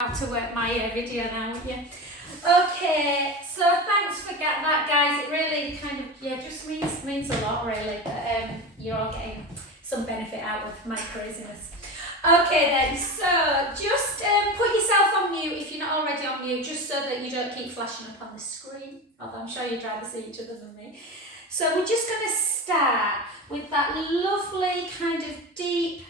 How to work my video now, won't you? Okay, so thanks for that, guys. It really kind of just means a lot, really, that you're all getting some benefit out of my craziness. Okay then, so just put yourself on mute if you're not already on mute, just so that you don't keep flashing up on the screen, although I'm sure you'd rather see each other than me. So we're just going to start with that lovely kind of deep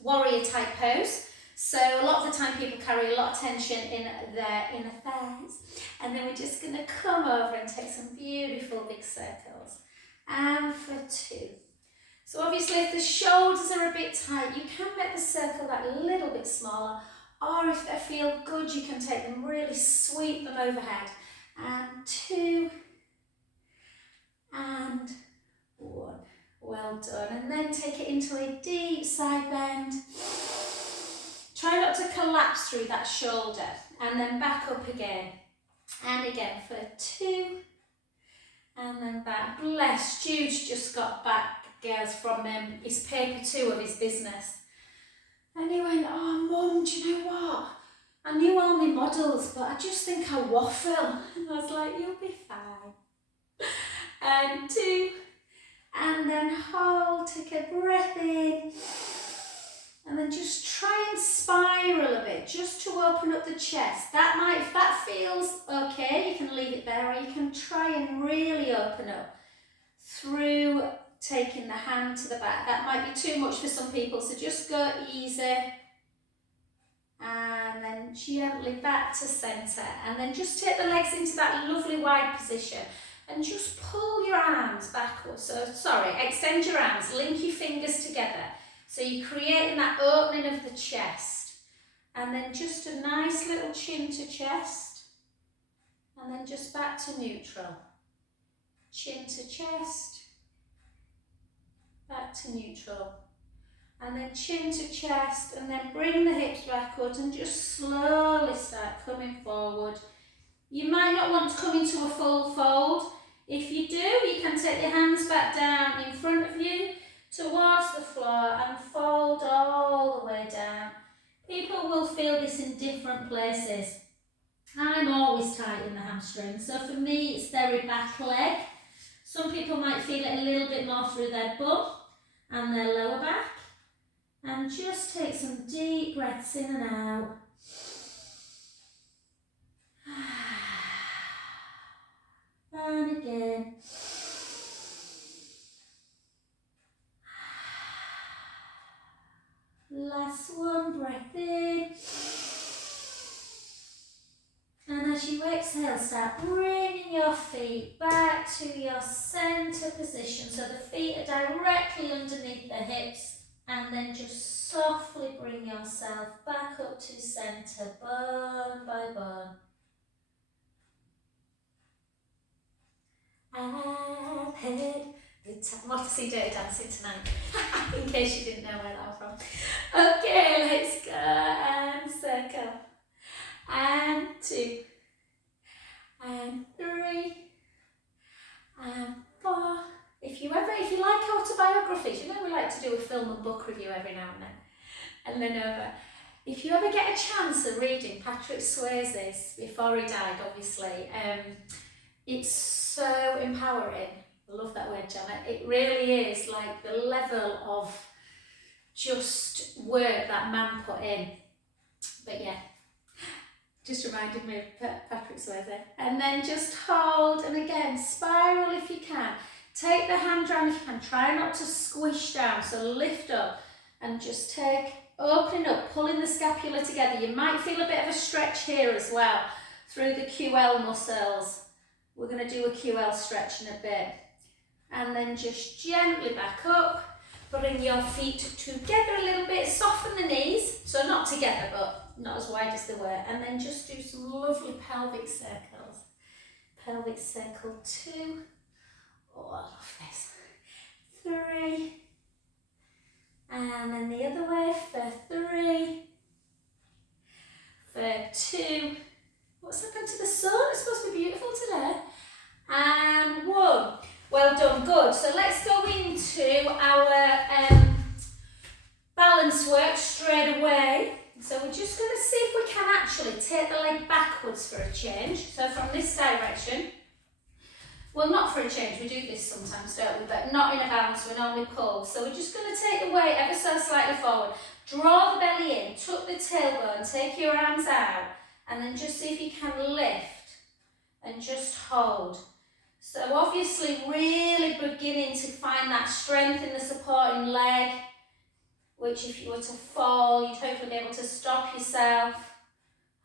warrior type pose. So a lot of the time people carry a lot of tension in their inner thighs, and then we're just going to come over and take some beautiful big circles. And for 2. So obviously if the shoulders are a bit tight, you can make the circle that little bit smaller, or if they feel good, you can take them, really sweep them overhead. And 2, and 1. Well done. And then take it into a deep side bend. Try not to collapse through that shoulder, and then back up again. And again for 2, and then back. Bless, Jude's just got back, girls, from his paper 2 of his business. And he went, "Oh Mum, do you know what? I knew all my models, but I just think I waffle." And I was like, "You'll be fine." And 2, and then hold, take a breath in. And then just try and spiral a bit, just to open up the chest. If that feels okay, you can leave it there, or you can try and really open up through taking the hand to the back. That might be too much for some people, so just go easy. And then gently back to centre. And then just take the legs into that lovely wide position. And just pull your arms backwards. Extend your arms, link your fingers together. So you're creating that opening of the chest, and then just a nice little chin to chest, and then just back to neutral. Chin to chest, back to neutral, and then chin to chest, and then bring the hips backwards and just slowly start coming forward. You might not want to come into a full fold. If you do, you can take your hands back down in front of you towards the floor and fold all the way down. People will feel this in different places. I'm always tight in the hamstring, so for me it's their back leg. Some people might feel it a little bit more through their bum and their lower back. And just take some deep breaths in and out. And again. Last one, breath in. And as you exhale, start bringing your feet back to your centre position. So the feet are directly underneath the hips. And then just softly bring yourself back up to centre, bone by bone. And head. I'm off to see Dirty Dancing tonight, in case you didn't know where that was from. Okay, let's go, and circle, and 2, and 3, and 4. If you like autobiographies, you know we like to do a film and book review every now and then over. If you ever get a chance of reading Patrick Swayze's, before he died obviously, it's so empowering. I love that word, Janet. It really is, like the level of just work that man put in. But yeah, just reminded me of Patrick Swayze. And then just hold, and again, spiral if you can. Take the hand down if you can. Try not to squish down, so lift up and just opening up, pulling the scapula together. You might feel a bit of a stretch here as well through the QL muscles. We're going to do a QL stretch in a bit. And then just gently back up, bring your feet together a little bit, soften the knees, so not together but not as wide as they were, and then just do some lovely pelvic circles. Pelvic circle 2, oh I love this, 3, and then the other way for 3, for 2, what's happened to the sun? It's supposed to be beautiful today, and 1. Well done, good. So let's go into our balance work straight away. So we're just going to see if we can actually take the leg backwards for a change. So from this direction, well, not for a change, we do this sometimes, don't we? But not in a balance, we normally pull. So we're just going to take the weight ever so slightly forward. Draw the belly in, tuck the tailbone, take your arms out, and then just see if you can lift and just hold. So obviously really beginning to find that strength in the supporting leg, which if you were to fall, you'd hopefully be able to stop yourself,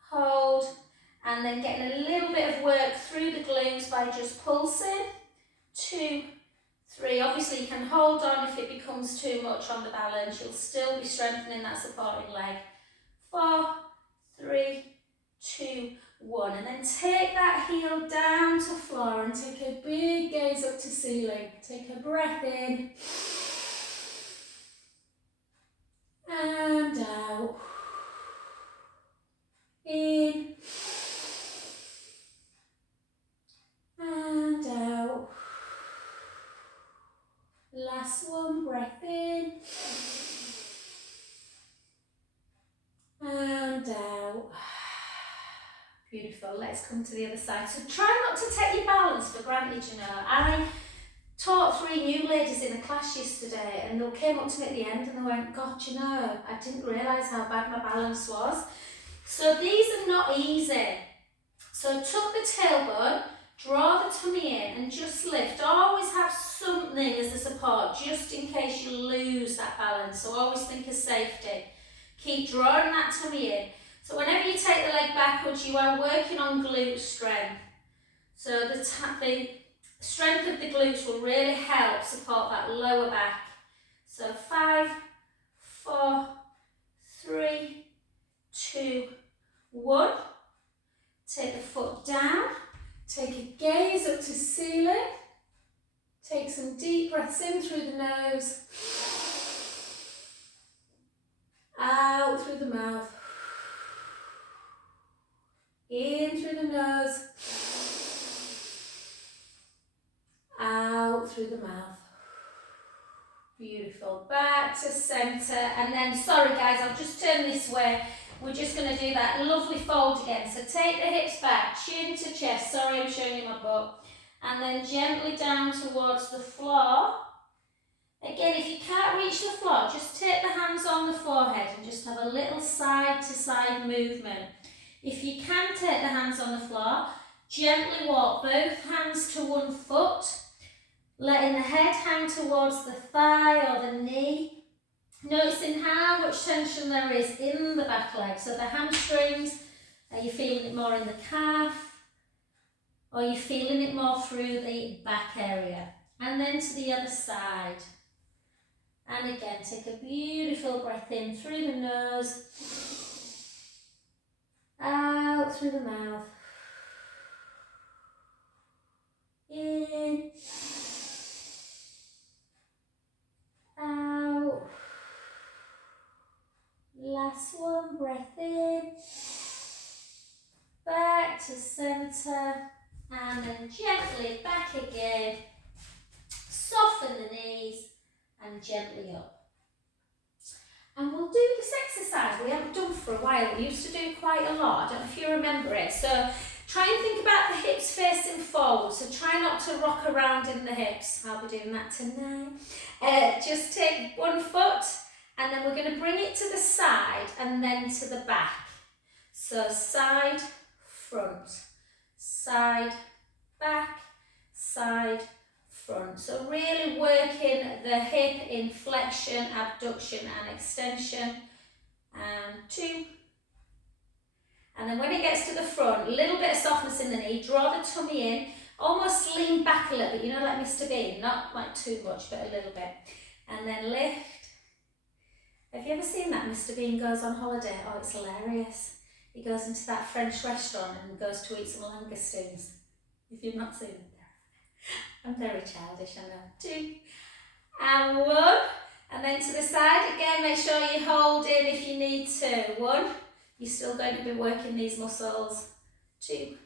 hold, and then getting a little bit of work through the glutes by just pulsing. 2, 3. Obviously you can hold on if it becomes too much on the balance. You'll still be strengthening that supporting leg. 4, 3, 2, 1. And then take that heel down to floor and take a big gaze up to ceiling. Take a breath in. And out. In. And out. Last one, breath in. And out. Beautiful. Let's come to the other side. So try not to take your balance for granted, you know. I taught 3 new ladies in a class yesterday and they came up to me at the end and they went, God, you know, I didn't realise how bad my balance was. So these are not easy. So tuck the tailbone, draw the tummy in and just lift. Always have something as a support just in case you lose that balance. So always think of safety. Keep drawing that tummy in. So whenever you take the leg backwards, you are working on glute strength. So the strength of the glutes will really help support that lower back. So 5, 4, 3, 2, 1. Take the foot down. Take a gaze up to ceiling. Take some deep breaths in through the nose. Out through the mouth. In through the nose. Out through the mouth. Beautiful. Back to centre. And then, sorry guys, I'll just turn this way. We're just going to do that lovely fold again. So take the hips back, chin to chest. Sorry, I'm showing you my butt. And then gently down towards the floor. Again, if you can't reach the floor, just take the hands on the forehead and just have a little side to side movement. If you can take the hands on the floor, gently walk both hands to one foot, letting the head hang towards the thigh or the knee. Noticing how much tension there is in the back leg. So the hamstrings, are you feeling it more in the calf? Or are you feeling it more through the back area? And then to the other side. And again, take a beautiful breath in through the nose. Out through the mouth. In. Out. Last one, breath in. Back to centre. And then gently back again. Soften the knees and gently up. And we'll do this exercise we haven't done for a while. We used to do quite a lot. I don't know if you remember it. So try and think about the hips facing forward. So try not to rock around in the hips. I'll be doing that tonight. Just take one foot and then we're going to bring it to the side and then to the back. So side, front, side, back, side, front. So really working the hip in flexion, abduction and extension. And 2. And then when it gets to the front, a little bit of softness in the knee, draw the tummy in, almost lean back a little bit, you know, like Mr. Bean, not like too much, but a little bit. And then lift. Have you ever seen that? Mr. Bean goes on holiday. Oh, it's hilarious. He goes into that French restaurant and goes to eat some langoustines. If you've not seen it. I'm very childish, I know. 2 and 1, and then to the side again. Make sure you hold in if you need to. 1, you're still going to be working these muscles. 2,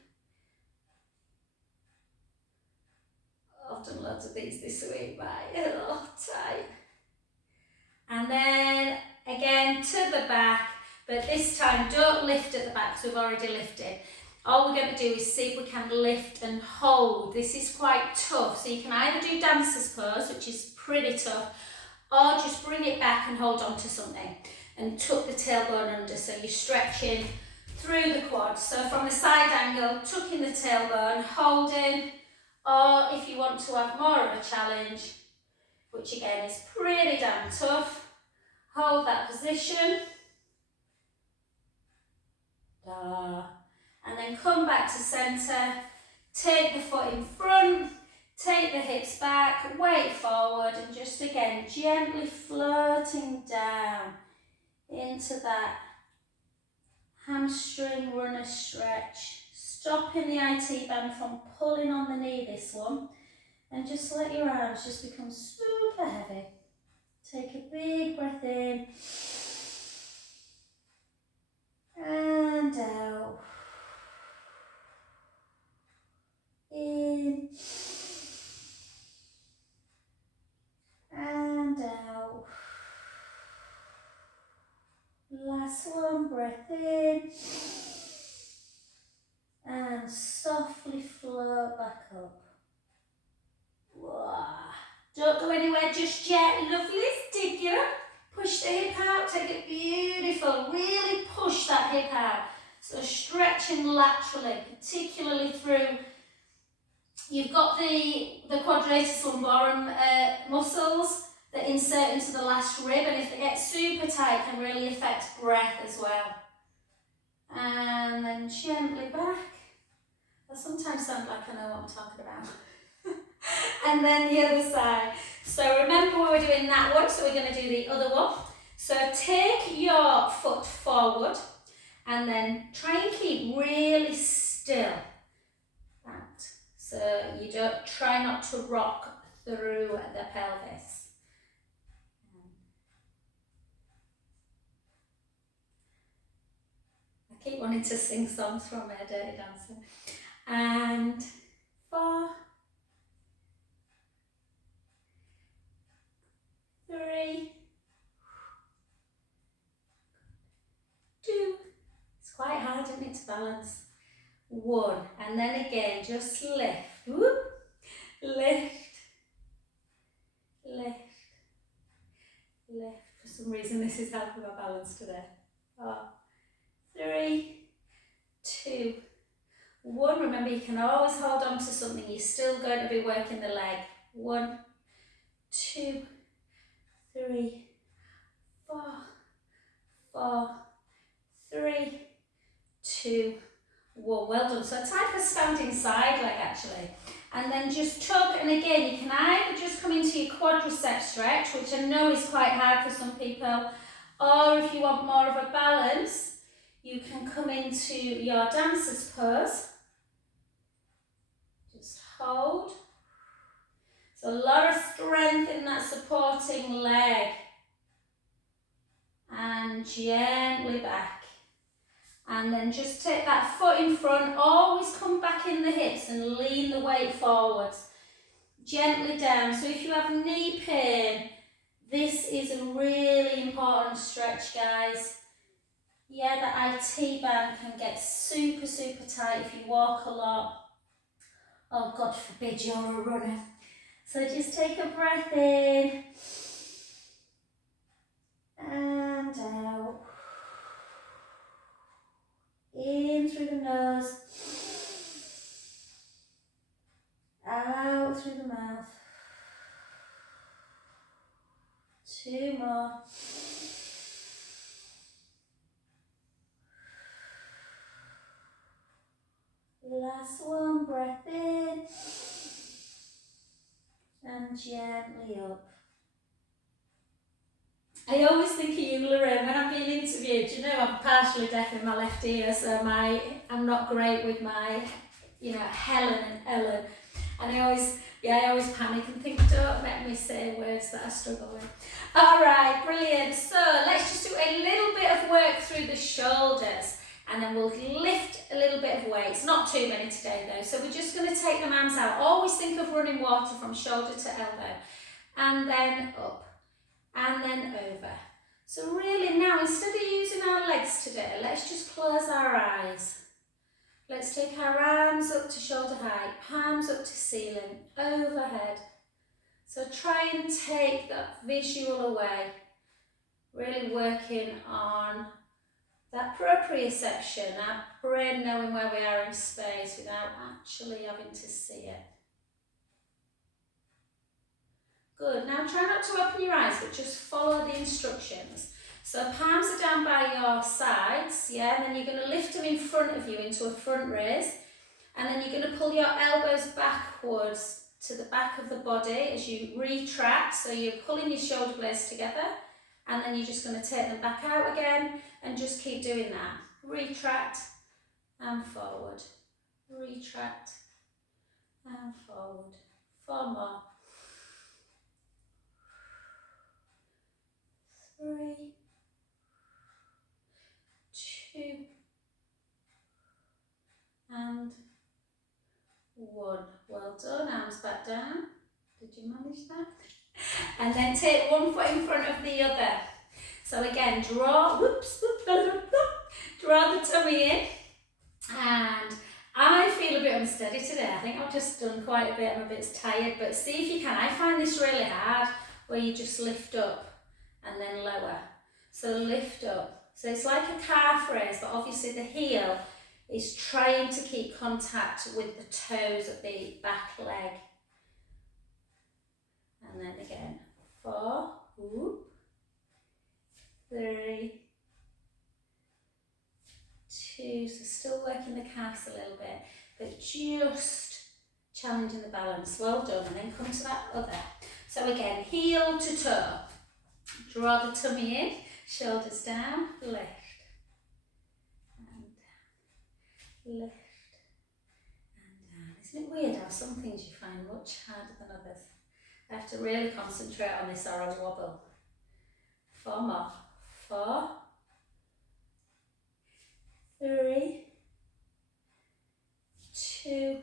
I've done loads of these this week, right? Oh, tight. And then again to the back. But this time, don't lift at the back because we've already lifted. All we're going to do is see if we can lift and hold. This is quite tough. So you can either do dancer's pose, which is pretty tough, or just bring it back and hold on to something and tuck the tailbone under. So you're stretching through the quads. So from the side angle, tucking the tailbone, holding, or if you want to have more of a challenge, which again is pretty damn tough, hold that position. And then come back to centre, take the foot in front, take the hips back, weight forward, and just again gently floating down into that hamstring runner stretch. Stopping the IT band from pulling on the knee this one, and just let your arms just become super heavy. Take a big breath in and out. In and out. Last one, breath in and softly float back up. Wow. Don't go anywhere just yet, lovely. Dig you up. Push the hip out, take it beautiful. Really push that hip out. So stretching laterally, particularly through. You've got the quadratus lumborum muscles that insert into the last rib, and if they get super tight, can really affect breath as well. And then gently back. I sometimes sound like I know what I'm talking about. And then the other side. So remember we were doing that one, so we're going to do the other one. So take your foot forward and then try and keep really still. That. So you don't try not to rock through the pelvis. I keep wanting to sing songs from Dirty Dancing. And 4, 3, 2. It's quite hard, isn't it, to balance? 1, and then again, just lift. Whoop. Lift, lift, lift. For some reason, this is helping my balance today. 4, 3, 2, 1. Remember, you can always hold on to something. You're still going to be working the leg. 1, 2, 3, 4, 4, 3, 2, 1. Well done. So type a standing side leg actually. And then just tug, and again you can either just come into your quadricep stretch, which I know is quite hard for some people, or if you want more of a balance, you can come into your dancer's pose. Just hold. So a lot of strength in that supporting leg. And gently back. And then just take that foot in front, always come back in the hips and lean the weight forwards. Gently down. So if you have knee pain, this is a really important stretch, guys. Yeah, the IT band can get super, super tight if you walk a lot. Oh, God forbid you're a runner. So just take a breath in and out. In through the nose, out through the mouth. 2 more. Last one, breath in and gently up. I always think of you, Lorraine, when I'm being interviewed. You know, I'm partially deaf in my left ear, so I'm not great with my, Helen and Ellen. And I always panic and think, don't make me say words that I struggle with. All right, brilliant. So let's just do a little bit of work through the shoulders, and then we'll lift a little bit of weights. Not too many today though. So we're just going to take the arms out. Always think of running water from shoulder to elbow, and then up. And then over. So really now, instead of using our legs today, let's just close our eyes. Let's take our arms up to shoulder height, palms up to ceiling, overhead. So try and take that visual away, really working on that proprioception, our brain knowing where we are in space without actually having to see it. Good, now try not to open your eyes, but just follow the instructions. So palms are down by your sides, yeah, and then you're going to lift them in front of you into a front raise, and then you're going to pull your elbows backwards to the back of the body as you retract, so you're pulling your shoulder blades together, and then you're just going to take them back out again, and just keep doing that. Retract and forward, retract and forward. 4 more. 3, 2, and 1. Well done, arms back down. Did you manage that? And then take one foot in front of the other. So again, draw the tummy in. And I feel a bit unsteady today. I think I've just done quite a bit. I'm a bit tired, but see if you can. I find this really hard where you just lift up and then lower. So lift up. So it's like a calf raise, but obviously the heel is trying to keep contact with the toes of the back leg. And then again, 4, whoop, 3, 2, so still working the calves a little bit, but just challenging the balance. Well done, and then come to that other. So again, heel to toe, draw the tummy in, shoulders down, lift, and down, lift, and down. Isn't it weird how some things you find much harder than others? I have to really concentrate on this or I'll wobble. 4 more. 4, 3, 2,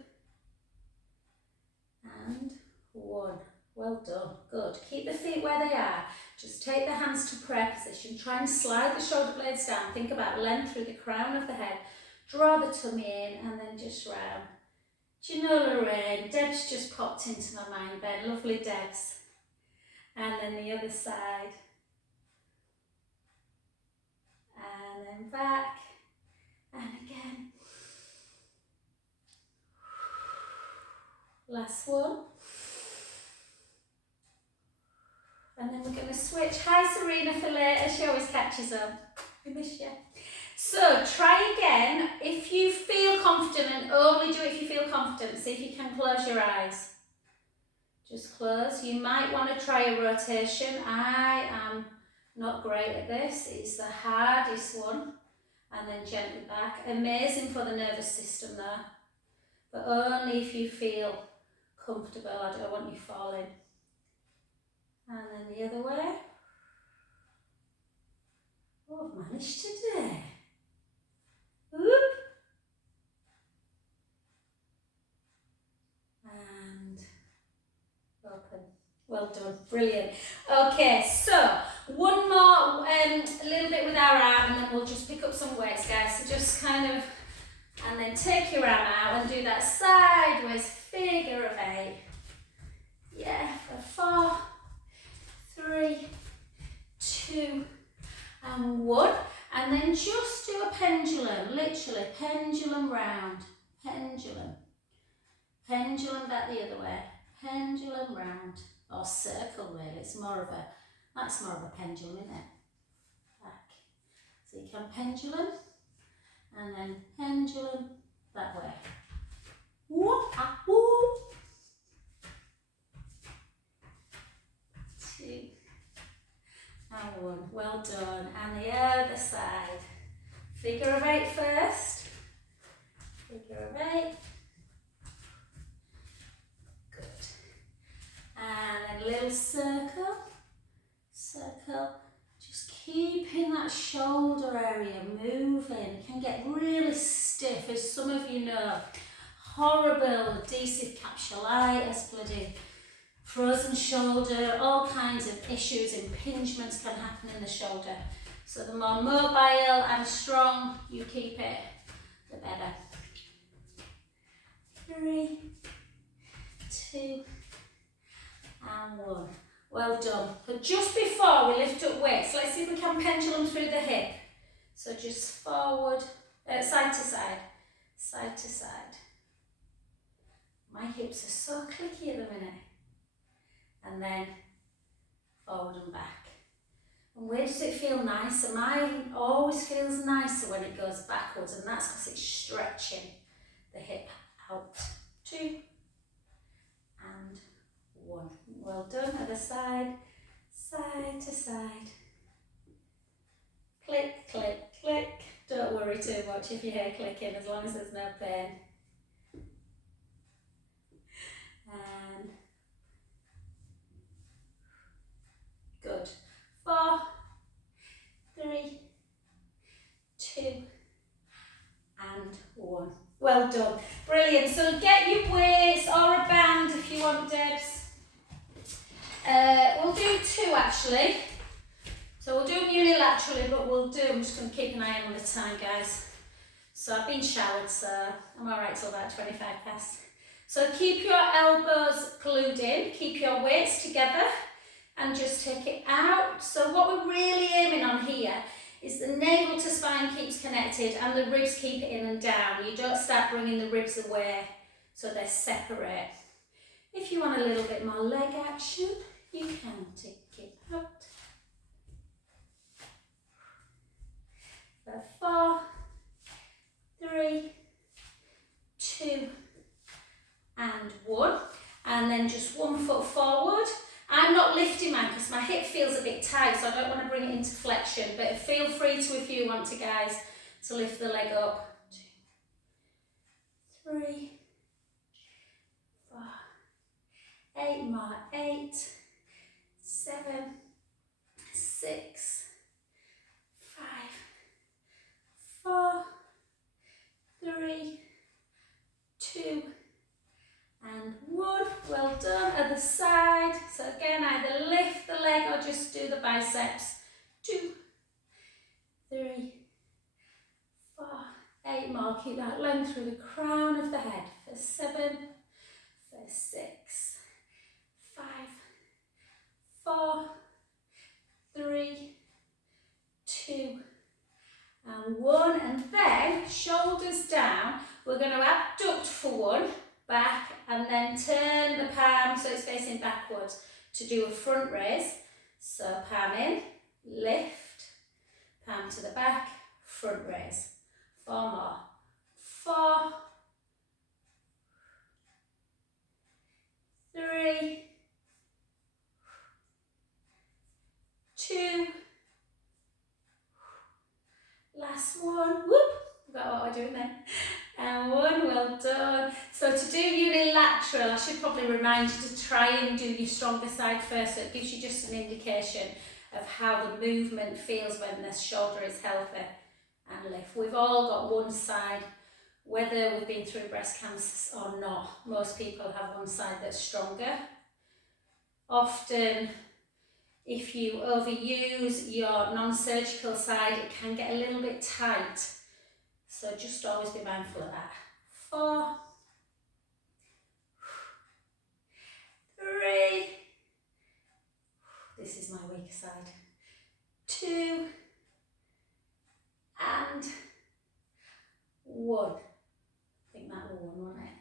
and 1. Well done. Good. Keep the feet where they are. Just take the hands to prayer position. Try and slide the shoulder blades down. Think about length through the crown of the head. Draw the tummy in and then just round. Do you know, Lorraine, Deb's just popped into my mind then. Lovely Deb's. And then the other side. And then back. And again. Last one. And then we're going to switch. Hi Serena for later. She always catches on. We miss you. So try again. If you feel confident, and only do it if you feel confident. See if you can close your eyes. Just close. You might want to try a rotation. I am not great at this. It's the hardest one. And then gently back. Amazing for the nervous system there. But only if you feel comfortable. I don't want you falling. And then the other way. Oh, I've managed today. Whoop. And open. Well done. Brilliant. Okay, so one more, a little bit with our arm, and then we'll just pick up some weights, guys. So just kind of, and then take your arm out and do that sideways figure of 8. Yeah, for 4, 3, 2, and 1. And then just do a pendulum, literally, pendulum round, pendulum. Pendulum back the other way, pendulum round, or circle really, it's more of a, that's more of a pendulum, isn't it? Back. So you can pendulum, and then pendulum that way. Whoop, ah, whoop. 2, and 1, well done. And the other side. Figure of 8 first. Figure of 8. Good. And a little circle. Circle. Just keeping that shoulder area moving. It can get really stiff, as some of you know. Horrible adhesive capsulitis, bloody frozen shoulder, all kinds of issues, impingements can happen in the shoulder. So the more mobile and strong you keep it, the better. 3, 2, and 1. Well done. So just before we lift up weights, let's see if we can pendulum through the hip. So just forward, side to side, side to side. My hips are so clicky at the minute. And then forward and back. And where does it feel nicer? Mine always feels nicer when it goes backwards, and that's because it's stretching the hip out. 2 and 1. Well done. Other side, side to side. Click, click, click. Don't worry too much if you hear clicking, as long as there's no pain. And good. 4, 3, 2, and 1. Well done. Brilliant. So get your weights or a band if you want, Debs. We'll do 2 actually. So we'll do them unilaterally, but I'm just going to keep an eye on the time, guys. So I've been showered, so I'm alright till about 25 past. So keep your elbows glued in, keep your weights together, and just take it out. So what we're really aiming on here is the navel to spine keeps connected and the ribs keep it in and down. You don't start bringing the ribs away so they're separate. If you want a little bit more leg action, you can take it out. 4, 3, 2, and 1. And then just 1 foot forward. I'm not lifting mine because my hip feels a bit tight, so I don't want to bring it into flexion, but feel free to, if you want to, guys, to lift the leg up. 2, 3, 4, 8 more, 8, 7, 6, 5, 4, 3, 2, and 1. Well done. Other side. So again, either lift the leg or just do the biceps. 2, 3, 4, 8 more. Keep that length through the crown of the head. For 7, for 6, 5, 4, 3, 2, and 1. And then shoulders down. We're going to abduct for 1. Back, and then turn the palm so it's facing backwards to do a front raise. So palm in, lift, palm to the back, front raise. 4 more. 4, 3, 2, last one. Whoop, forgot what we're doing then. And 1, well done. So to do unilateral, I should probably remind you to try and do your stronger side first, so it gives you just an indication of how the movement feels when the shoulder is healthy and lift. We've all got one side, whether we've been through breast cancer or not. Most people have one side that's stronger. Often, if you overuse your non-surgical side, it can get a little bit tight. So just always be mindful of that. 4, 3, this is my weaker side. 2, and 1. I think that will 1, won't it?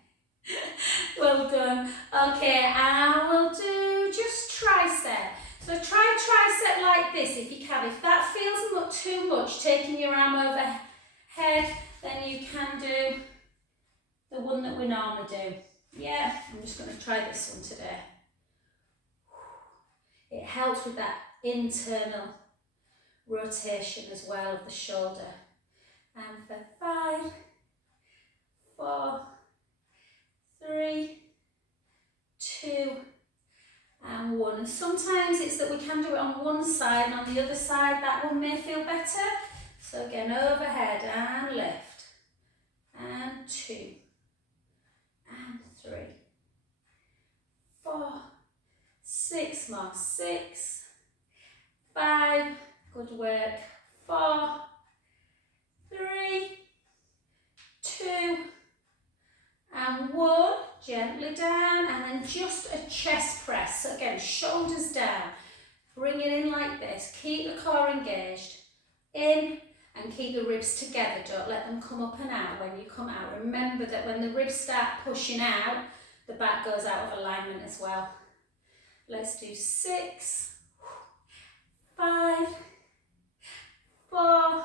Well done. Okay, and we'll do just tricep. So try tricep like this if you can. If that feels too much, taking your arm overhead, then you can do the one that we normally do. Yeah, I'm just going to try this one today. It helps with that internal rotation as well of the shoulder. And for 5, 4, 3, 2, and 1. And sometimes it's that we can do it on one side, and on the other side that one may feel better. So again, overhead and lift, and 2, and 3, 4, more. 6, 5, good work. 4, 3, 2, and 1. Gently down, and then just a chest press. So again, shoulders down. Bring it in like this. Keep the core engaged. In, and keep the ribs together. Don't let them come up and out when you come out. Remember that when the ribs start pushing out, the back goes out of alignment as well. Let's do 6, 5, 4,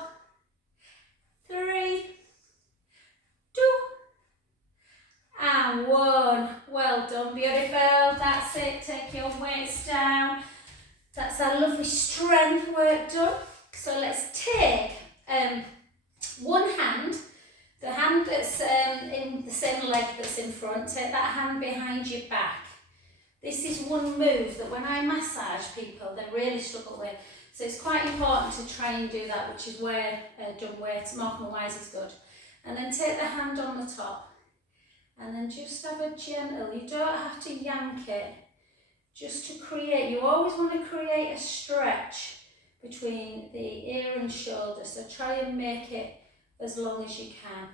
3, 2, and 1. Well done, beautiful. That's it. Take your weights down. That's our lovely strength work done. So let's take one hand, the hand that's in the same leg that's in front, take that hand behind your back. This is one move that when I massage people, they really struggle with. So it's quite important to try and do that, which is where done weights, Morecambe Wise is good. And then take the hand on the top, and then just have a gentle, you don't have to yank it, just to create, you always want to create a stretch between the ear and shoulder, so try and make it as long as you can.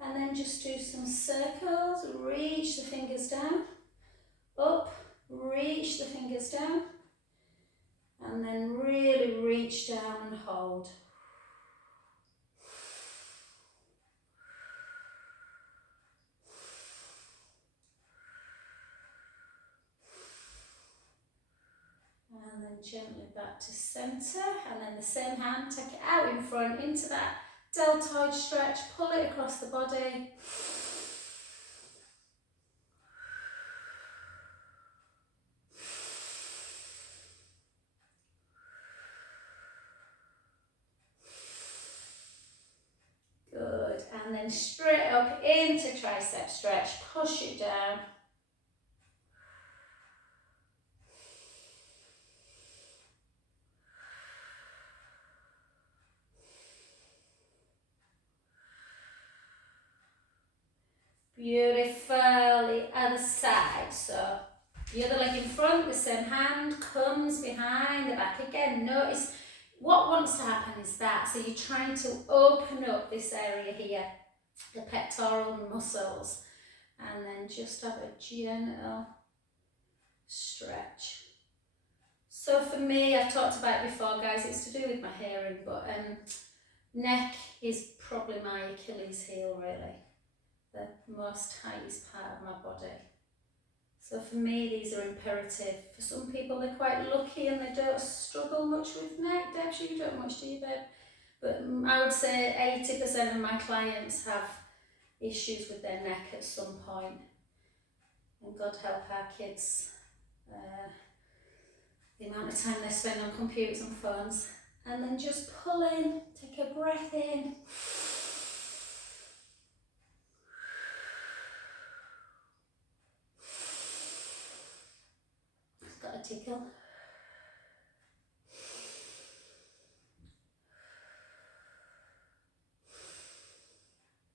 And then just do some circles, reach the fingers down, up, reach the fingers down, and then really reach down and hold. And then gently back to centre, and then the same hand, take it out in front into that deltoid stretch, pull it across the body. Good, and then straight up into tricep stretch, push it down. Beautiful, the other side. So the other leg in front, the same hand comes behind the back again. Notice what wants to happen is that, so you're trying to open up this area here, the pectoral muscles, and then just have a gentle stretch. So for me, I've talked about it before, guys, it's to do with my hearing, but neck is probably my Achilles heel, really. The most tightest part of my body. So for me, these are imperative. For some people, they're quite lucky and they don't struggle much with neck. Debs, you don't much, do you, babe? But I would say 80% of my clients have issues with their neck at some point. And God help our kids. The amount of time they spend on computers and phones. And then just pull in, take a breath in. Got a tickle.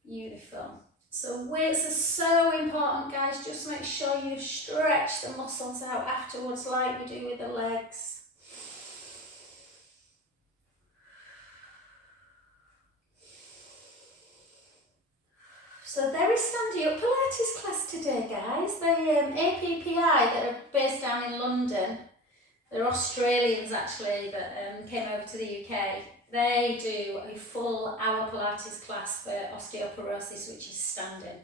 Beautiful. So weights are so important, guys. Just make sure you stretch the muscles out afterwards like we do with the legs. So there is Standing Up Pilates class today, guys. The APPI that are based down in London, they're Australians actually that came over to the UK. They do a full hour Pilates class for osteoporosis, which is standing.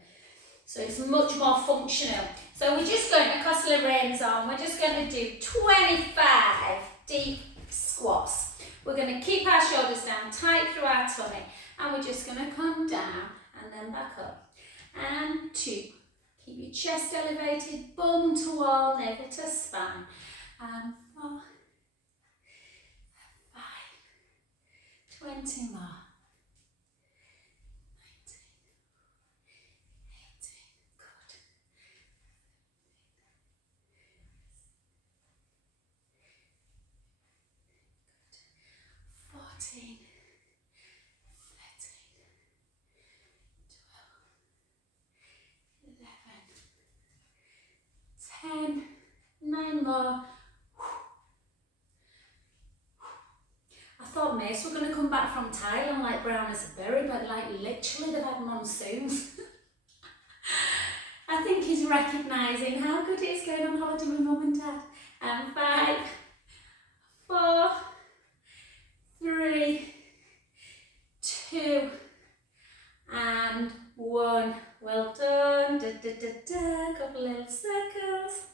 So it's much more functional. So we're just going to Costa Reins on. We're just going to do 25 deep squats. We're going to keep our shoulders down tight through our tummy, and we're just going to come down and then back up. And 2. Keep your chest elevated, bum to wall, navel to spine. And 4, 5, 20 more. 19, 18, good. 14, 13, 12, 11, 10, 9 more. come back from Thailand like brown as a berry, but like literally they've had monsoons. I think he's recognising how good it is going on holiday with mum and dad. And 5, 4, 3, 2, and 1. Well done. Da, da, da, da. Couple little circles.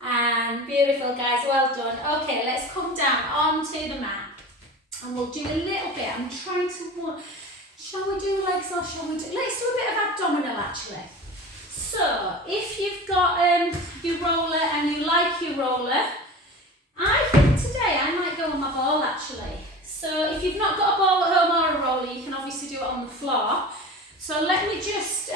And beautiful, guys. Well done. Okay, let's come down onto the mat. And we'll do a little bit. I'm trying to... Shall we do legs or shall we do... Let's do a bit of abdominal, actually. So, if you've got your roller and you like your roller, I think today I might go on my ball, actually. So, if you've not got a ball at home or a roller, you can obviously do it on the floor. So, let me just...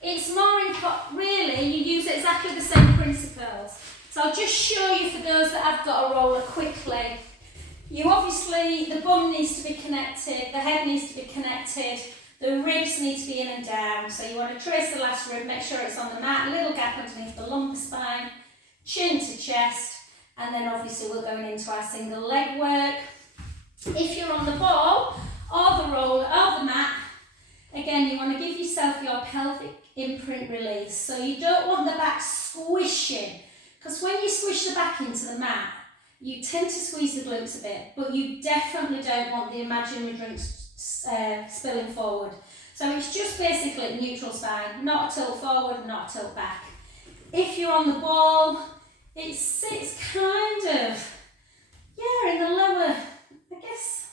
it's more important, really, you use exactly the same principles. So, I'll just show you for those that have got a roller quickly. You obviously, the bum needs to be connected, the head needs to be connected, the ribs need to be in and down. So you want to trace the last rib, make sure it's on the mat, a little gap underneath the lumbar spine, chin to chest, and then obviously we're going into our single leg work. If you're on the ball or the roller or the mat, again you want to give yourself your pelvic imprint release. So you don't want the back squishing, because when you squish the back into the mat, you tend to squeeze the glutes a bit, but you definitely don't want the imaginary drinks spilling forward. So it's just basically neutral spine, not a tilt forward, not a tilt back. If you're on the ball, it sits kind of, yeah, in the lower, I guess,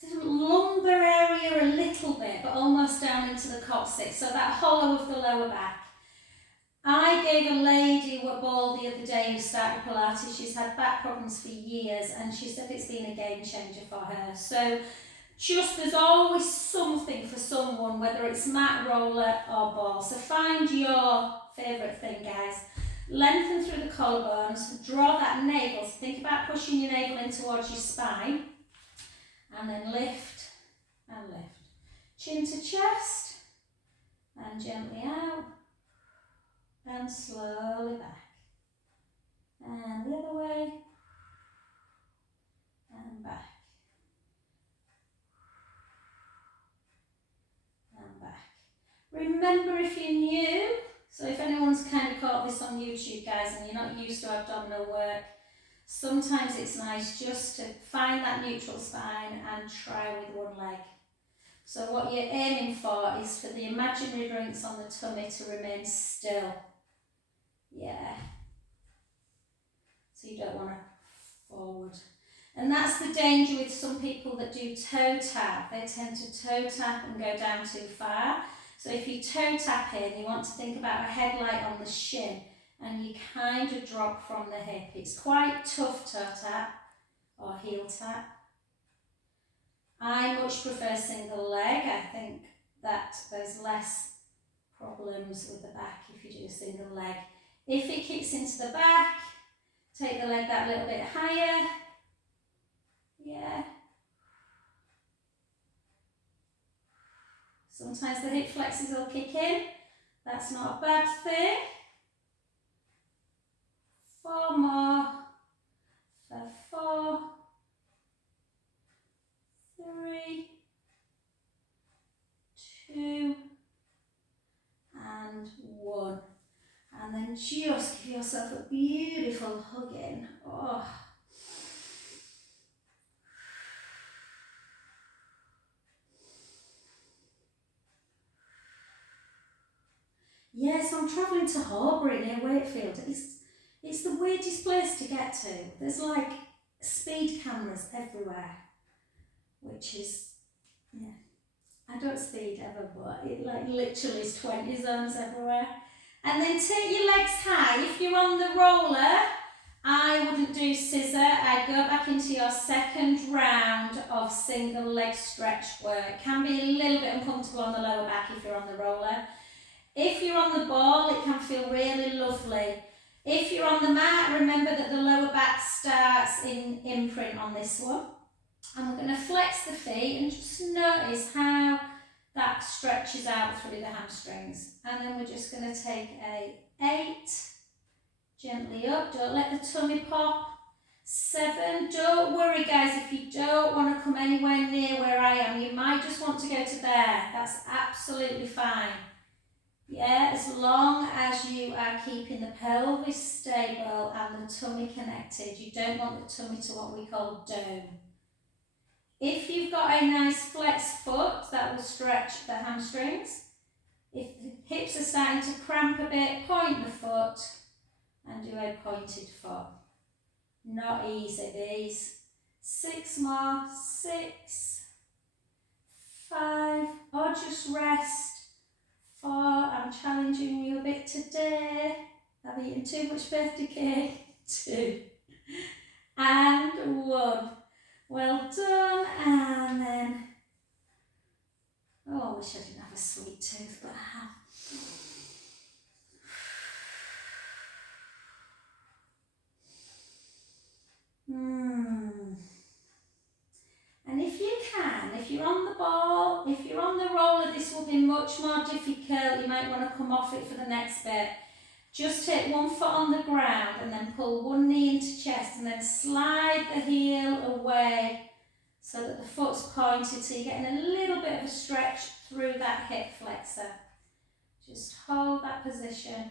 the lumbar area a little bit, but almost down into the coccyx, so that hollow of the lower back. I gave a lady a ball the other day who started Pilates. She's had back problems for years and she said it's been a game changer for her. So just there's always something for someone, whether it's mat, roller or ball. So find your favourite thing, guys. Lengthen through the collarbones, draw that navel. So think about pushing your navel in towards your spine and then lift and lift. Chin to chest and gently out. And slowly back. And the other way. And back. And back. Remember, if you're new, so if anyone's kind of caught this on YouTube, guys, and you're not used to abdominal work, sometimes it's nice just to find that neutral spine and try with one leg. So what you're aiming for is for the imaginary drinks on the tummy to remain still. Yeah. So you don't want to forward. And that's the danger with some people that do toe tap. They tend to toe tap and go down too far. So if you toe tap in, you want to think about a headlight on the shin and you kind of drop from the hip. It's quite tough toe tap or heel tap. I much prefer single leg. I think that there's less problems with the back if you do a single leg. If it kicks into the back, take the leg that little bit higher. Yeah. Sometimes the hip flexors will kick in. That's not a bad thing. 4 more. For 4. 3. 2. And 1. And then just give yourself a beautiful hug in. Oh. Yes, I'm travelling to Horbury near Wakefield. It's the weirdest place to get to. There's like speed cameras everywhere, which is, yeah. I don't speed ever, but it like literally is 20 zones everywhere. And then take your legs high. If you're on the roller, I wouldn't do scissor. I'd go back into your second round of single leg stretch work. It can be a little bit uncomfortable on the lower back if you're on the roller. If you're on the ball, it can feel really lovely. If you're on the mat, remember that the lower back starts in imprint on this one. And we're going to flex the feet and just notice how that stretches out through the hamstrings. And then we're just going to take a 8, gently up, don't let the tummy pop. 7. Don't worry guys if you don't want to come anywhere near where I am. You might just want to go to there. That's absolutely fine. Yeah, as long as you are keeping the pelvis stable and the tummy connected. You don't want the tummy to what we call dome. If you've got a nice flex foot, that will stretch the hamstrings. If the hips are starting to cramp a bit, point the foot and do a pointed foot. Not easy these. 6 more. 6, 5, or just rest. 4, I'm challenging you a bit today. I've eaten too much birthday cake. 2, and 1. Well done, and then, oh, I wish I didn't have a sweet tooth, but I have. And if you can, if you're on the ball, if you're on the roller, this will be much more difficult. You might want to come off it for the next bit. Just take one foot on the ground and then pull one knee into chest and then slide the heel away so that the foot's pointed, so you're getting a little bit of a stretch through that hip flexor. Just hold that position.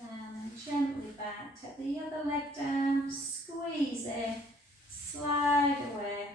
And then gently back, take the other leg down, squeeze in, slide away.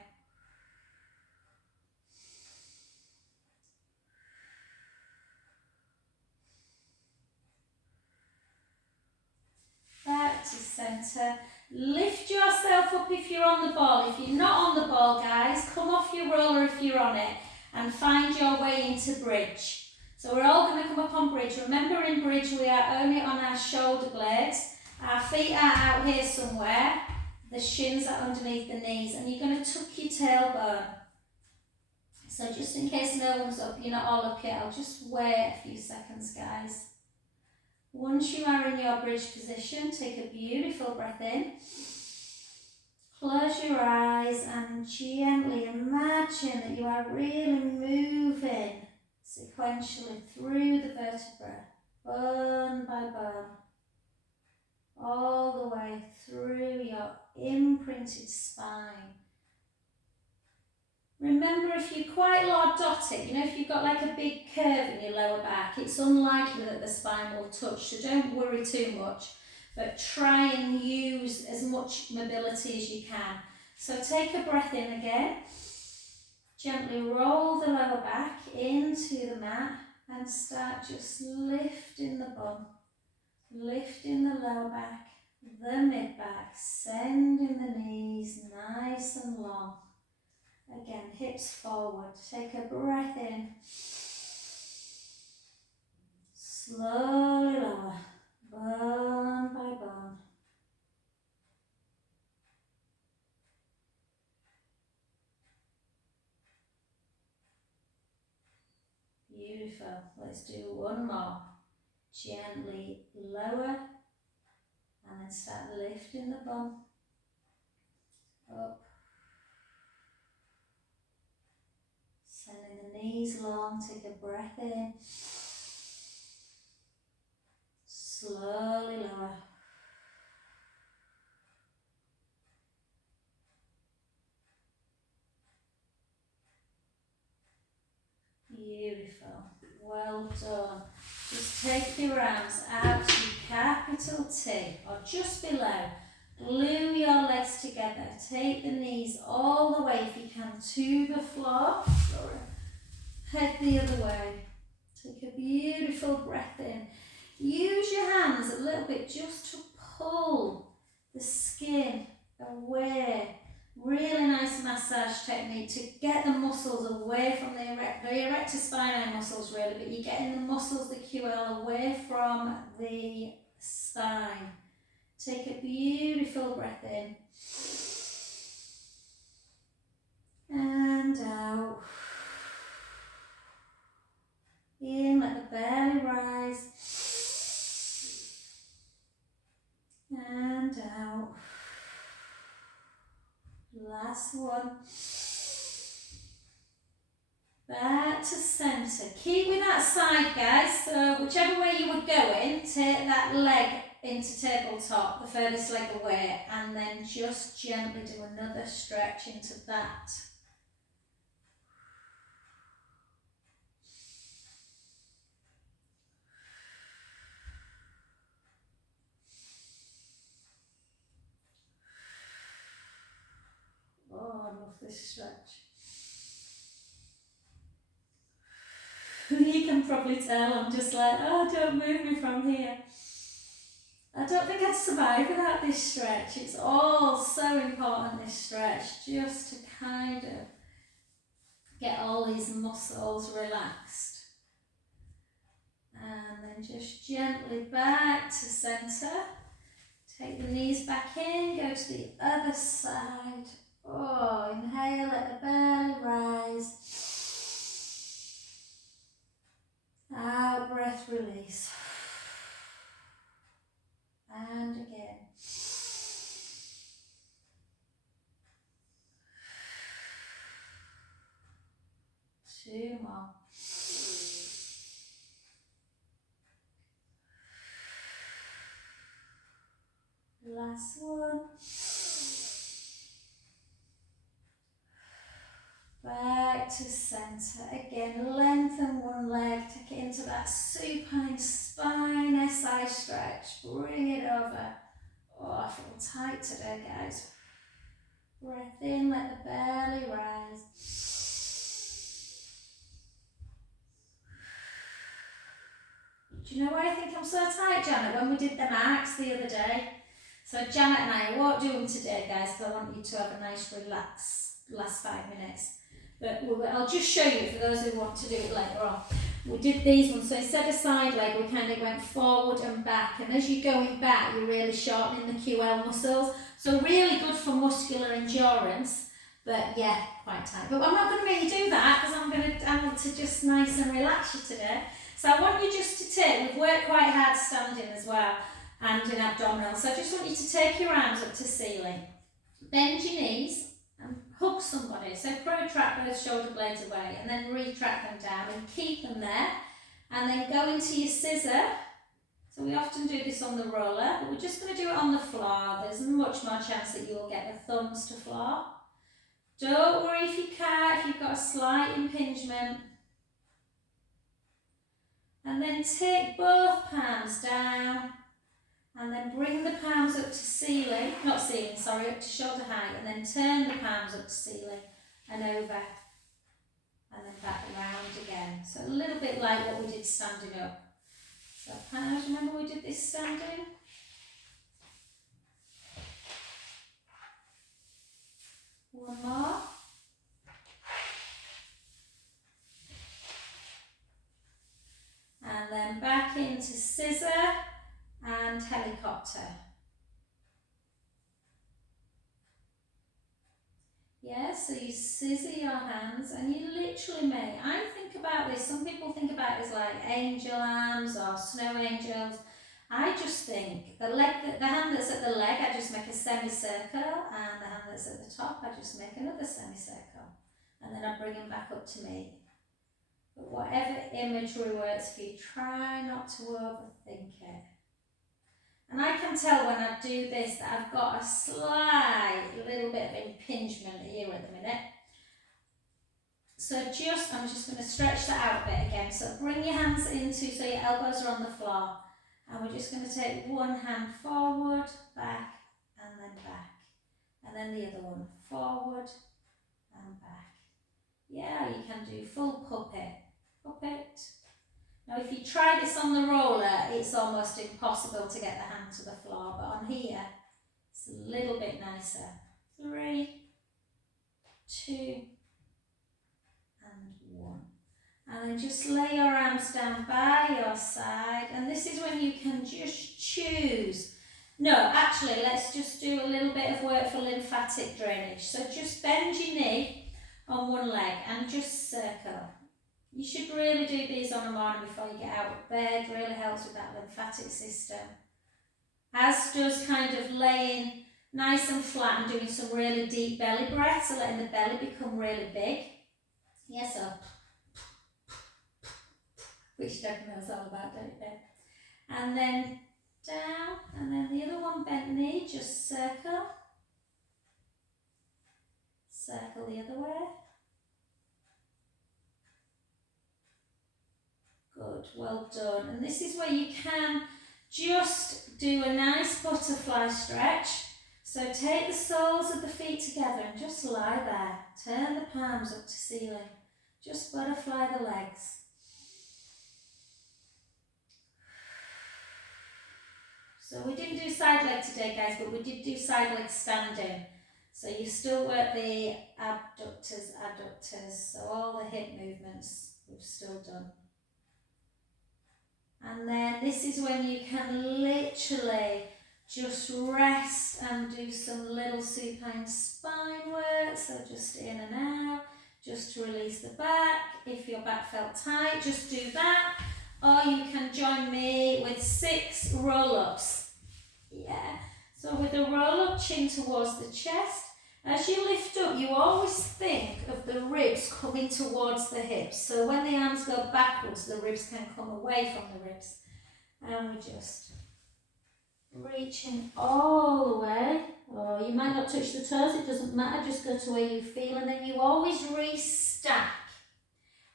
Back to centre. Lift yourself up if you're on the ball. If you're not on the ball, guys, come off your roller if you're on it and find your way into bridge. So we're all going to come up on bridge. Remember, in bridge we are only on our shoulder blades. Our feet are out here somewhere. The shins are underneath the knees and you're going to tuck your tailbone. So just in case no one's up, you're not all up yet, I'll just wait a few seconds, guys. Once you are in your bridge position, take a beautiful breath in. Close your eyes and gently imagine that you are really moving sequentially through the vertebra, bone by bone, all the way through your imprinted spine. Remember, if you're quite lordotic, you know, if you've got like a big curve in your lower back, it's unlikely that the spine will touch, so don't worry too much, but try and use as much mobility as you can. So take a breath in again, gently roll the lower back into the mat and start just lifting the bum, lifting the lower back, the mid back, sending the knees nice and long. Again, hips forward, take a breath in, slowly lower, bone by bone. Beautiful, let's do one more. Gently lower and then start lifting the bum up. Sending the knees long, take a breath in. Slowly lower. Beautiful, well done. Just take your arms out to capital T or just below. Glue your legs together. Take the knees all the way, if you can, to the floor. Head the other way. Take a beautiful breath in. Use your hands a little bit just to pull the skin away. Really nice massage technique to get the muscles away from the erector spinae muscles, really, but you're getting the muscles, the QL, away from the spine. Take a beautiful breath in and out. In, let the belly rise and out. Last one. Back to centre. Keep with that side, guys. So whichever way you were going, take that leg into tabletop, the furthest leg away, and then just gently do another stretch into that. Oh, I love this stretch. You can probably tell I'm just like, oh, don't move me from here. I don't think I'd survive without this stretch. It's all so important, this stretch, just to kind of get all these muscles relaxed. And then just gently back to centre. Take the knees back in, go to the other side. Oh, inhale, let the belly rise. Out breath, release. And again. 2 more. Last one. Back to centre. Again, lengthen one leg. Take it into that supine spine SI stretch. Bring it over. Oh, I feel tight today, guys. Breath in, let the belly rise. Do you know why I think I'm so tight, Janet? When we did the marks the other day. So Janet and I won't do them today, guys, because I want you to have a nice relaxed last 5 minutes. But I'll just show you for those who want to do it later on. We did these ones, so instead of side leg, we kind of went forward and back, and as you're going back, you're really shortening the QL muscles. So really good for muscular endurance, but yeah, quite tight. But I'm not going to make you do that, because I want to just nice and relax you today. So I want you just to take, we've worked quite hard standing as well, and in abdominal, so I just want you to take your arms up to ceiling, bend your knees, and hug somebody. So protract those shoulder blades away and then retract them down and keep them there. And then go into your scissor. So we often do this on the roller, but we're just going to do it on the floor. There's much more chance that you'll get the thumbs to floor. Don't worry if you can't, if you've got a slight impingement. And then take both palms down. And then bring the palms up to ceiling, not ceiling, sorry, up to shoulder height, and then turn the palms up to ceiling and over, and then back around again. So a little bit like what we did standing up. So palms, remember we did this standing? One more. And then back into scissor and helicopter. Yeah, so you scissor your hands and you literally make, I think about this, some people think about it as like angel arms or snow angels. I just think the hand that's at the leg, I just make a semicircle, and the hand that's at the top, I just make another semicircle. And then I bring them back up to me. But whatever imagery works for you, try not to overthink it. And I can tell when I do this that I've got a slight little bit of impingement here at the minute. So I'm just going to stretch that out a bit again. So bring your hands into, so your elbows are on the floor. And we're just going to take one hand forward, back, and then back. And then the other one, forward and back. Yeah, you can do full puppet. Puppet. Now if you try this on the roller, it's almost impossible to get the hand to the floor, but on here, it's a little bit nicer. 3, 2, and 1. And then just lay your arms down by your side, and this is when you can just choose. No, actually, let's just do a little bit of work for lymphatic drainage. So just bend your knee on one leg and just circle. You should really do these on a morning before you get out of bed. Really helps with that lymphatic system. As does kind of laying nice and flat and doing some really deep belly breaths, so letting the belly become really big. Yes, so. Which Deb knows all about, don't you? And then down, and then the other one bent knee, just circle. Circle the other way. Good, well done. And this is where you can just do a nice butterfly stretch. So take the soles of the feet together and just lie there. Turn the palms up to ceiling. Just butterfly the legs. So we didn't do side leg today, guys, but we did do side leg standing. So you still work the abductors, adductors, so all the hip movements we've still done. And then this is when you can literally just rest and do some little supine spine work. So just in and out, just to release the back. If your back felt tight, just do that. Or you can join me with 6 roll-ups. Yeah. So with a roll-up, chin towards the chest. As you lift up, you always think of the ribs coming towards the hips. So when the arms go backwards, the ribs can come away from the ribs. And we just reaching all the way. Or you might not touch the toes, it doesn't matter, just go to where you feel. And then you always re-stack.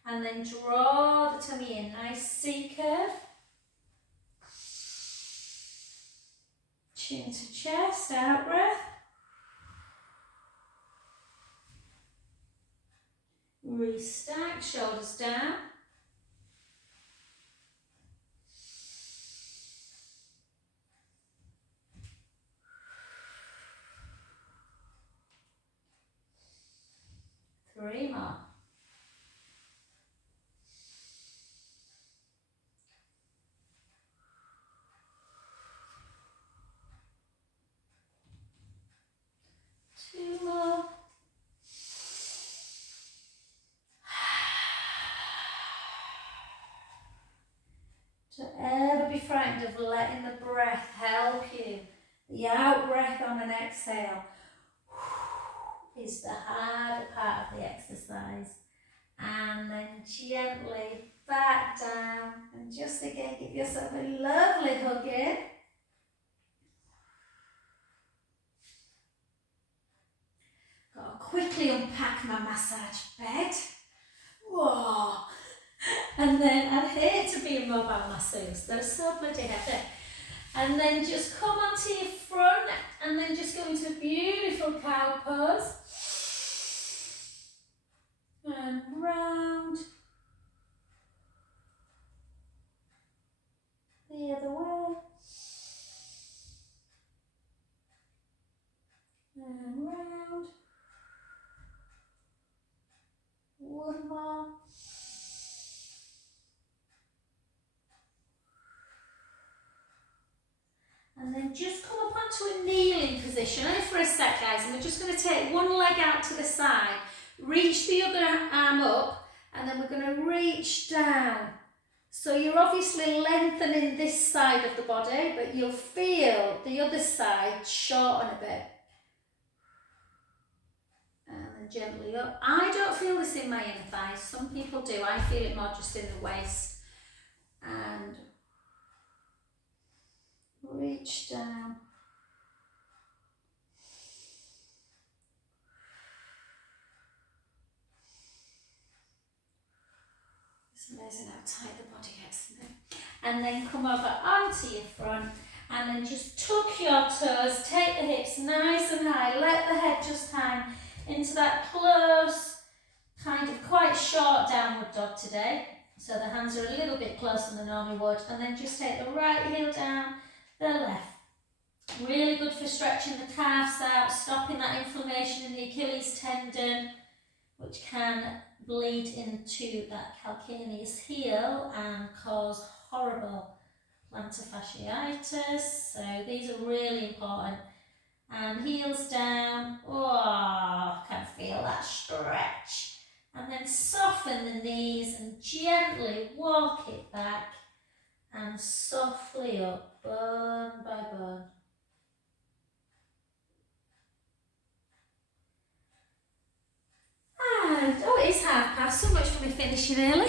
And then draw the tummy in, nice C curve. Chin to chest, out breath. Restack, shoulders down. Three more. Two more. Don't ever be frightened of letting the breath help you. The out breath on an exhale is the harder part of the exercise. And then gently back down and just again give yourself a lovely hug in. Got to quickly unpack my massage bed. Whoa! And then I'd hate to be a mobile masseuse, they're so bloody heavy. And then just come onto your front and then just go into a beautiful cow pose. And round. The other way. And round. One more. And then just come up onto a kneeling position, only for a sec, guys, and we're just going to take one leg out to the side, reach the other arm up, and then we're going to reach down. So you're obviously lengthening this side of the body, but you'll feel the other side shorten a bit. And then gently up. I don't feel this in my inner thighs, some people do, I feel it more just in the waist. And reach down. It's amazing how tight the body gets, isn't it? And then come over onto your front and then just tuck your toes, take the hips nice and high, let the head just hang into that close, kind of quite short downward dog today. So the hands are a little bit closer than they normally would, and then just take the right heel down, the left. Really good for stretching the calves out, stopping that inflammation in the Achilles tendon, which can bleed into that calcaneus heel and cause horrible plantar fasciitis. So these are really important. And heels down. Oh, can feel that stretch. And then soften the knees and gently walk it back and softly up, bone by bone. And, oh, it is 1:30, so much for me finishing early.